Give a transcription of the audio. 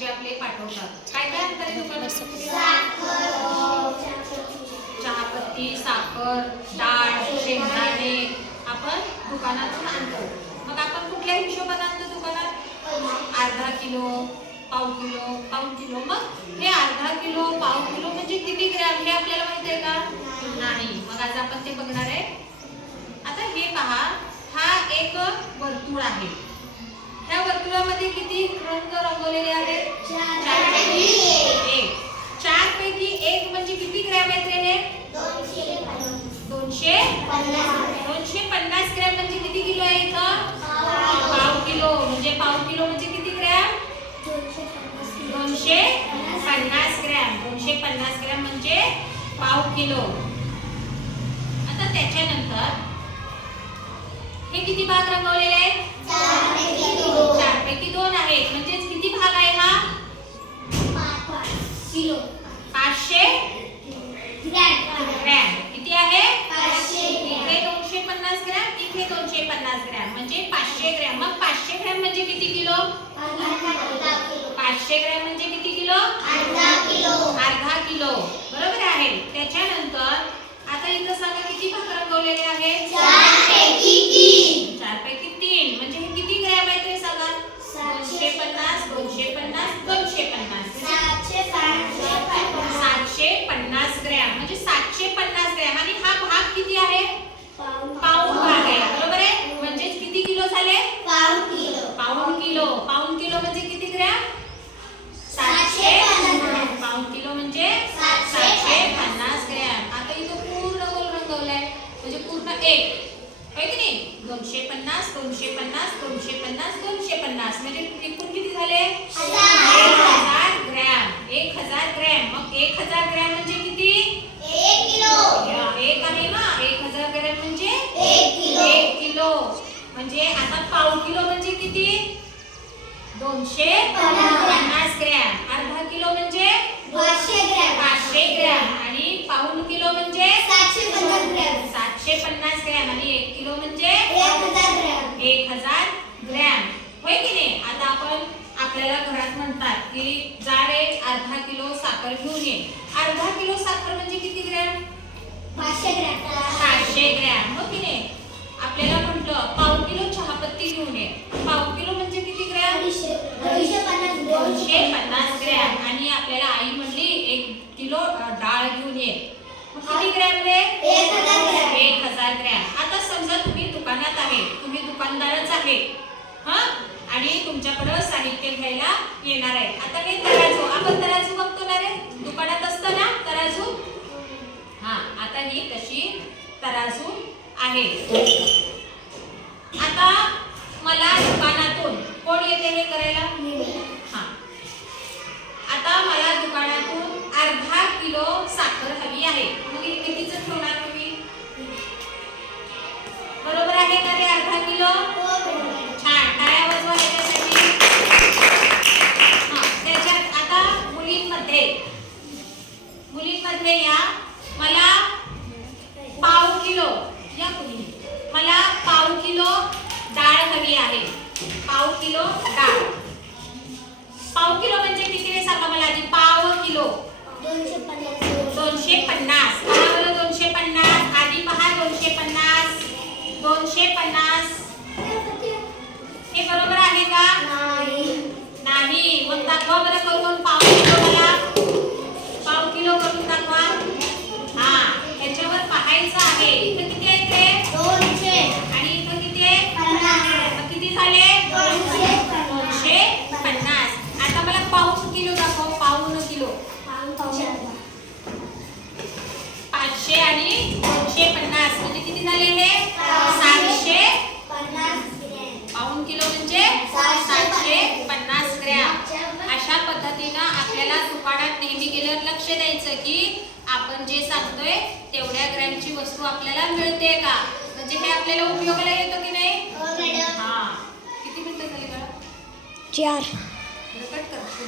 जे आपले पाठवतात. काय काय आणतात दुकानात? चहापत्ती, साखर, डाळ, शेंगदाणे आपण दुकानातून आणतो. मग आपण कुठल्या हिशोबाने आणतो दुकानात? अर्धा किलो, पाव किलो, पाऊण किलो. मग हे अर्धा किलो, पाव किलो म्हणजे किती ग्रॅम हे आपल्याला माहिती आहे का? नाही. मग आज आपण ते बघणार आहे. आता हे पहा, हा एक वर्तुळ आहे. ह्या वर्तुळामध्ये किती रंग रंगवलेले आहेत? 4 पैकी 1. 4 पैकी 1 म्हणजे किती ग्रॅम आहेत रे हे? 250 ग्रॅम म्हणजे किती किलो आहे इथं? पाव किलो. म्हणजे पाव किलो म्हणजे किती ग्रॅम? 250 ग्रॅम. 250 ग्रॅम म्हणजे पाव किलो. आता त्याच्यानंतर हे किती भाग रंगवलेले आहेत? 4 पैकी 2 आहेत. म्हणजे किती भाग आहे हा? 500 ग्रॅम. किती आहे? 500. इथे 250 ग्रॅम, इथे 250 ग्रॅम म्हणजे 500 ग्रॅम. मग 500 ग्रॅम म्हणजे किती किलो? 500 ग्रॅम म्हणजे किती किलो? अर्धा किलो. बरोबर आहे. त्याच्यानंतर आता इथं सांगा किती भाग रंगवलेले आहेत? 4 पैकी 3 म्हणजे हे किती ग्रॅम आहेत रे सांगा? 250, 250, 250. 750 ग्रॅम म्हणजे 750 ग्रॅम. आणि हा भाग किती आहे? पाऊण भाग आहे. बरोबर आहे. म्हणजे किती किलो झाले? पाऊण किलो. पाऊण किलो म्हणजे किती ग्रॅम? 750. पाऊण किलो म्हणजे 750 ग्रॅम. आता इथं पूर्ण गोल रंगवलाय म्हणजे पूर्ण 1 आहे की नाही? 250, 250, 250, 250 म्हणजे एकूण किती झाले? 1000 ग्रॅम. 1000 ग्रॅम. मग 1000 ग्रॅम म्हणजे किती? 1 किलो. 1 आहे ना? 1000 ग्रॅम म्हणजे 1 किलो. म्हणजे आता पाव किलो म्हणजे किती? 250 ग्रॅम. अर्धा किलो म्हणजे 500 ग्रॅम. आणि पाऊण किलो म्हणजे 750 ग्रॅम. आणि 1 किलो म्हणजे 1000 ग्रॅम. होय की नाही? आता आपण आपल्याला घरात म्हणतात की जा रे अर्धा किलो साखर घेऊन ये. अर्धा किलो साखर म्हणजे किती ग्रॅम? 500 ग्रॅम. हो की नाही? आपल्याला म्हटलं पाव किलो चहापत्ती घेऊन ये. पाव किलो म्हणजे किती ग्रॅम? 250 ग्रॅम. आणि आपल्याला आई म्हणली 1 किलो डाळ घेऊन ये. मग किती ग्रॅम रे? 1000 ग्रॅम. आता समजा तुम्ही दुकानात आहे, तुम्ही दुकानदारच आहे हा, आणि तुमच्याकडे साहित्य घ्यायला येणार आहे. आता हे तराजू, आपण तराजू बघतो ना रे दुकानात असतं ना तराजू. हा, आता ही तशी तराजू आहे. आता मला दुकानातून कोण येते हे करायला? हा, आता मला दुकानातून अर्धा किलो साखर हवी आहे. मग हे कितीचं ठेवणार तुम्ही? बरोबर आहे का रे? अर्धा किलो. छान, टाळ्या वाजवा याच्यासाठी. हा, त्याच्यात आता मुलींमध्ये या. मला पाव किलो, या मुली, मला पाव किलो डाळ हवी आहे. पाव किलो डाळ. पाव किलो म्हणजे किती रे सांगा मला आधी? पाव किलो 250. पहा बरं 250. आधी पहा 250. 250 हे बरोबर आहे का? नाही. मग दाखवा बरं करून पाव किलो. मला पाव किलो करून दाखवा. हा, याच्यावर पाहायचं आहे. इथं किती आहे ते? 200. आणि इथं किती आहे? मग किती झाले? 250. आता मला पाऊण किलो दाखव. पाऊण किलो. 500 आणि 250 म्हणजे किती झाले हे? 750. पाऊण किलो म्हणजे 750 ग्रॅम. अशा पद्धतीनं आपल्याला दुकानात नेहमी गेल्यावर लक्ष द्यायचं की आपण जे सांगतोय तेवढ्या ग्रॅमची वस्तू आपल्याला मिळते का. म्हणजे हे आपल्याला उपयोगाला येतं की नाही? हा. किती मिनिटं झाली का? 4. कट कर.